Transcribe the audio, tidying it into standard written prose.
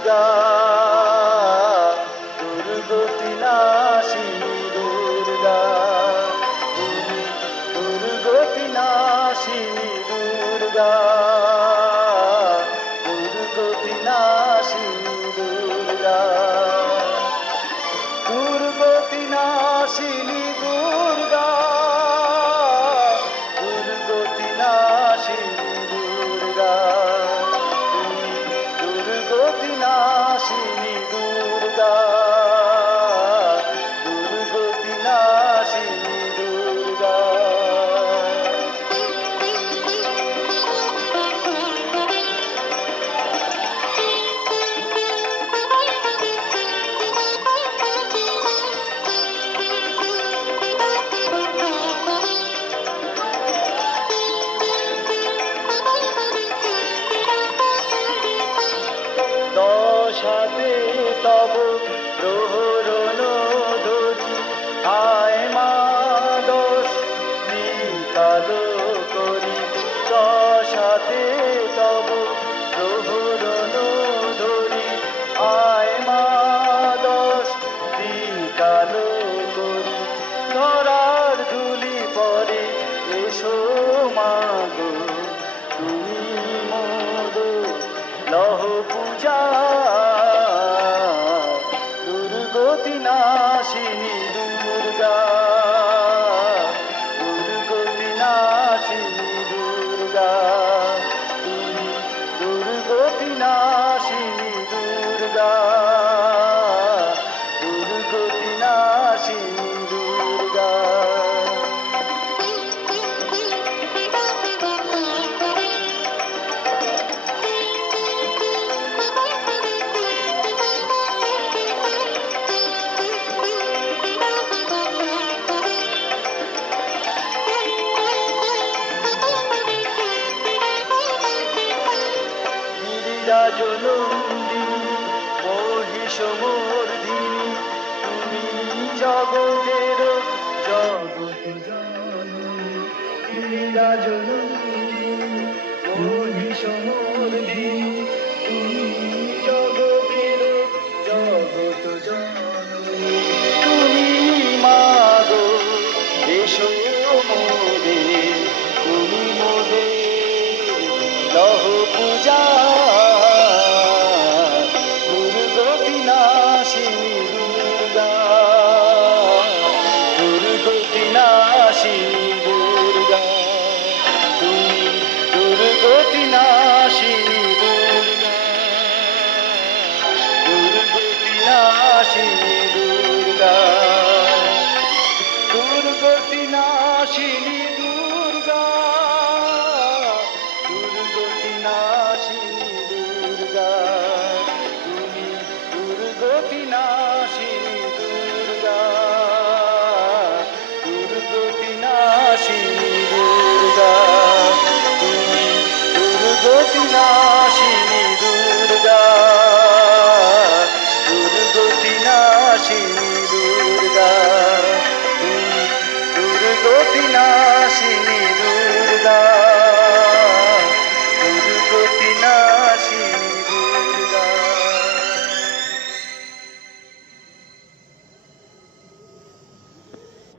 দুর্গা, দুর্গতি নাশিনী দুর্গা, তুমি দুর্গতি নাশিনী দুর্গা, দুর্গতি নাশিনী দুর্গা, দুর্গতি নাশিনী দুর্গা, দুর্গতি নাশিনী দুর্গা, তুমি দুর্গতি নাশিনী দুর্গা, দুর্গতি নাশিনী দুর্গা। দশাতে তব প্রহরণ ধরি, আয় মা দশ কালো করি। দশাতে তব প্রহরণ ধরি, আয় মা দশ কালো করি। ধরার ধুলি পরে এসো মা গো, তুমি মোদের লহ পূজা। দুর্গতি নাশিনী দুর্গা, দুর্গতি নাশিনী দুর্গা, তুমি দুর্গতি নাশিনী দুর্গা, দুর্গতি নাশিনী দুর্গা। জনন্দিনী মহিষমর্দিনী, তুমি জগতের জগৎ জননী। গিরিরা জনন্দিনী মহিষমর্দিনী, তুমি জগতের জগৎ জননী। তুমি মা গো এসো মোদের, তুমি মোদের লহ পূজা। দুর্গতি নাশিনী দুর্গা, দুর্গতি নাশিনী দুর্গা, তুমি দুর্গতি নাশিনী দুর্গা, দুর্গতি নাশিনী দুর্গা, দুর্গতি নাশিনী